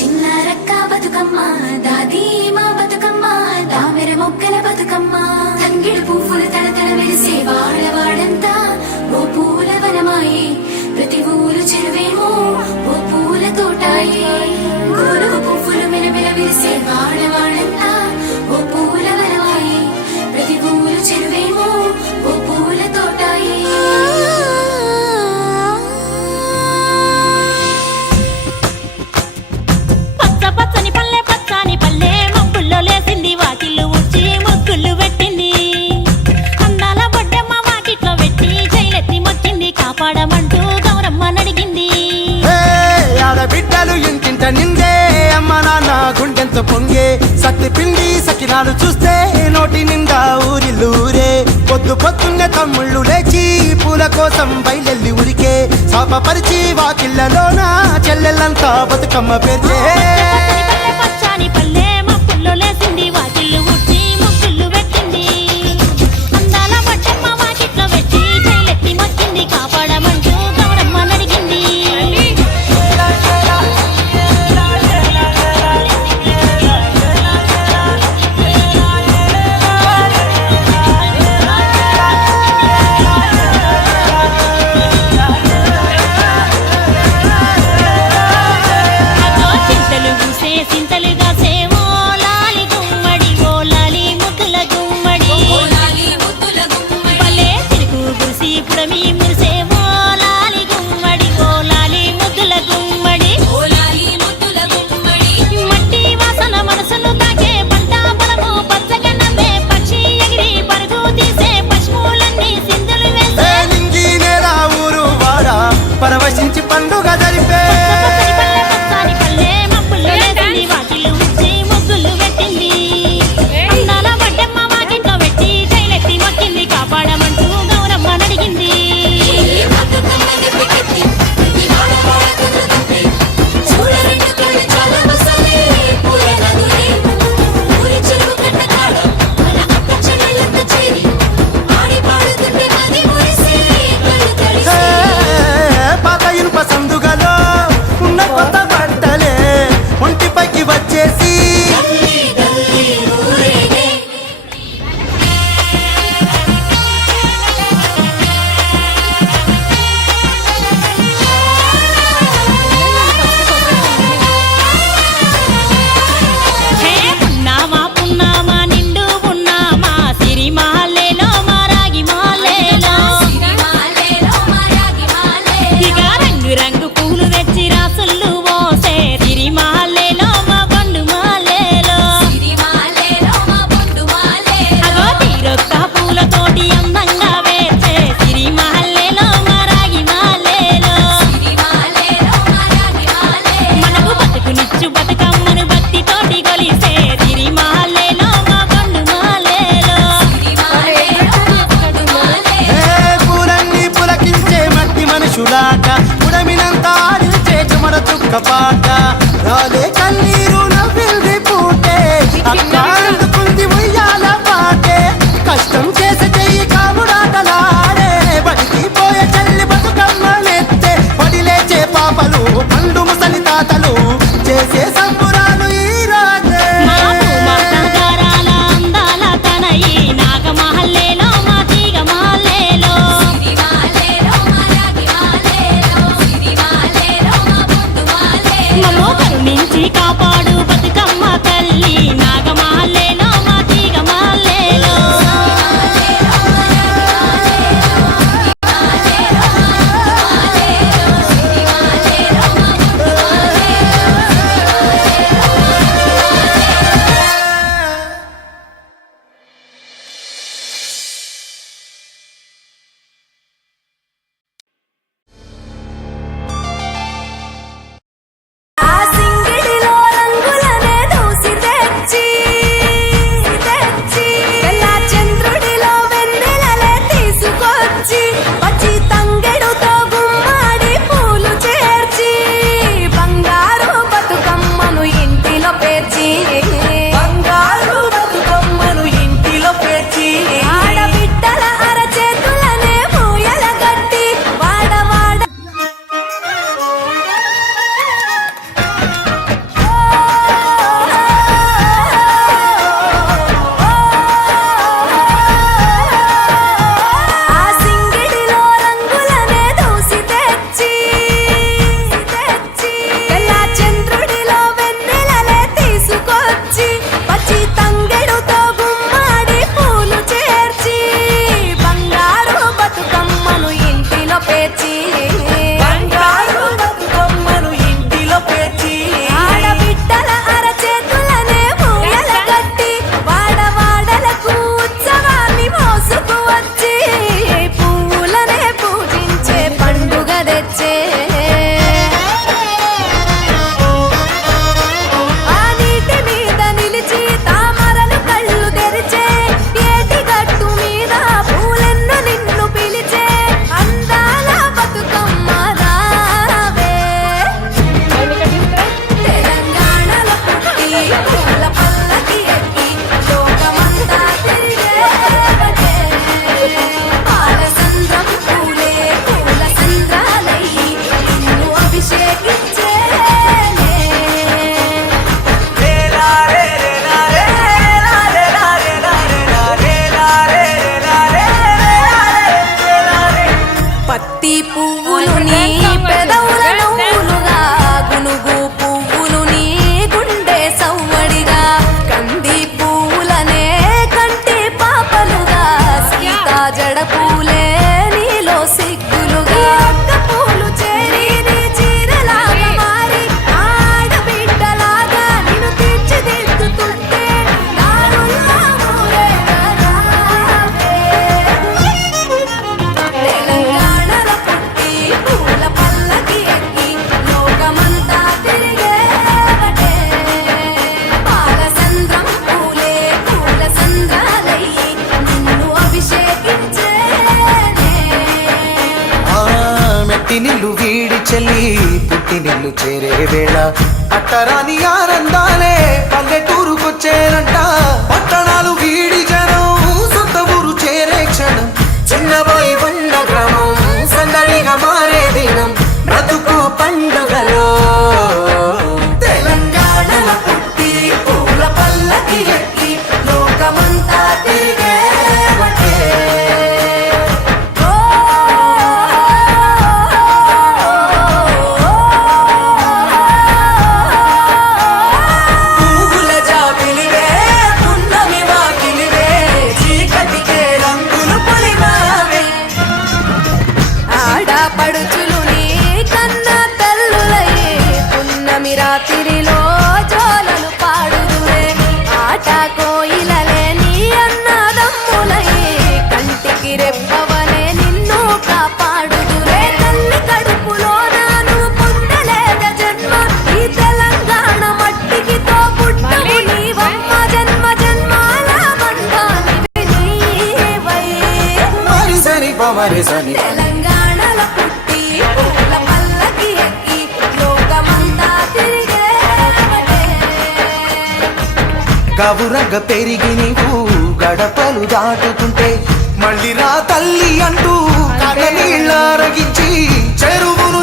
చిన్నారక్క బతుకమ్మ దాది మా బతుకమ్మ దామెర మొక్కల బతుకమ్మ తంగిడు పువ్వులు తడతడ వెలిసే వాడవాడంతా ఓ పూల వనమాయే ప్రతి ఊరు చెరువేమో ఓ పూల తోటాయే గోరు పువ్వులు మెలమెల విరిసే వాడవాడంతా ఓ పూల వనమాయే ప్రతి ఊరు చెరువేమో ఓ పూల తోటాయే పచ్చని పల్లె పచ్చని పల్లె మబ్బుల్లో లేసింది వాకిళ్ళు ఊడ్చి ముగ్గులు పెట్టింది అందాల బొడ్డమ్మ వాకిట్లో పెట్టి జైలెత్తి మొక్కింది కాపాడమంటూ గౌరమ్మ నడిగింది ఆడబిడ్డలు ఇంటింట నిందే అమ్మ నాన్న గుండెంత పొంగే సత్తి పిండి సకినాలు చూస్తే నోటి నిండా ఊరిల్లూరే పొద్దు పొద్దున్నే తమ్ముళ్ళు లేచి పూల కోసం బయలెల్లి ఉరికే శాపపరిచి వాకిళ్ళలోన చెల్లెళ్ళంతా బతుకమ్మ పేర్చే పచ్చని పల్లె మబ్బుల్లో లేసింది వాకిళ్ళు ఊడ్చి ముగ్గులు పెట్టింది అందాల బొడ్డమ్మ వాకిట్లో పెట్టి జైలెత్తి మొక్కింది కాపాడమంటూ గౌరమ్మ నడిగింది పరవశించి పండుగ జరిపే పాట రాలే కన్నీరు నవ్వింది పూటే అక్క అందుకుంది ఉయ్యాల పాటే కష్టం చేసి చెయ్యి కాముడాటలాడే బడికి పోయే చెల్లి బతుకమ్మ నెత్తే పడి లేచే పాపలు పండు ముసలి తాతలు చేసే సంబురాలు ఈ రాజే కరుణించి కాపాడు బతుకమ్మ తల్లి నాగమాలేలో మా తీగమాలేలో సింగిడిలో రంగు పుట్టినిల్లు చేరే వేళ అట్టరాని ఆనందాలే పల్లెటూరుకొచ్చేనంట పట్టణాలు వీడి జనం సొంత ఊరు చేరే క్షణం చిన్నబోయి ఉన్న గ్రామం సందడిగా మారే దినం బ్రతుకు పండుగలో తెలంగాణల పుట్టి పూల పల్లకి ఎక్కి లోకమంతా తిరిగే పువ్వుల జాబిలివే పున్నమి వాకిలివే చీకటికే రంగులు పొలిమావే ఆడపడుచులు నీ కన్న తల్లులయ్యే పున్నమి రాత్రిలో జోలలు పాడుదురే ఆట కోయిలలే నీ అన్నదమ్ములయ్యే కంటికి రెప్పవలే నిన్ను కాపాడుదురే తల్లి కడుపులో నాను పొందలేద జన్మ ఈ తెలంగాణ మట్టికి తో పుట్టవు నీవమ్మ జన్మ జన్మాల బంధానివి నీవై మరిసని పమరిసని తెలంగాణల పుట్టి పూల పల్లకి ఎక్కి లోకమంతా తిరిగేవటే. గవురగ పెరిగి నీవు గడపలు దాటుతుంటే మళ్ళీ రా తల్లి అంటూ కళ్ళ నీళ్ళ రగించి చెరువును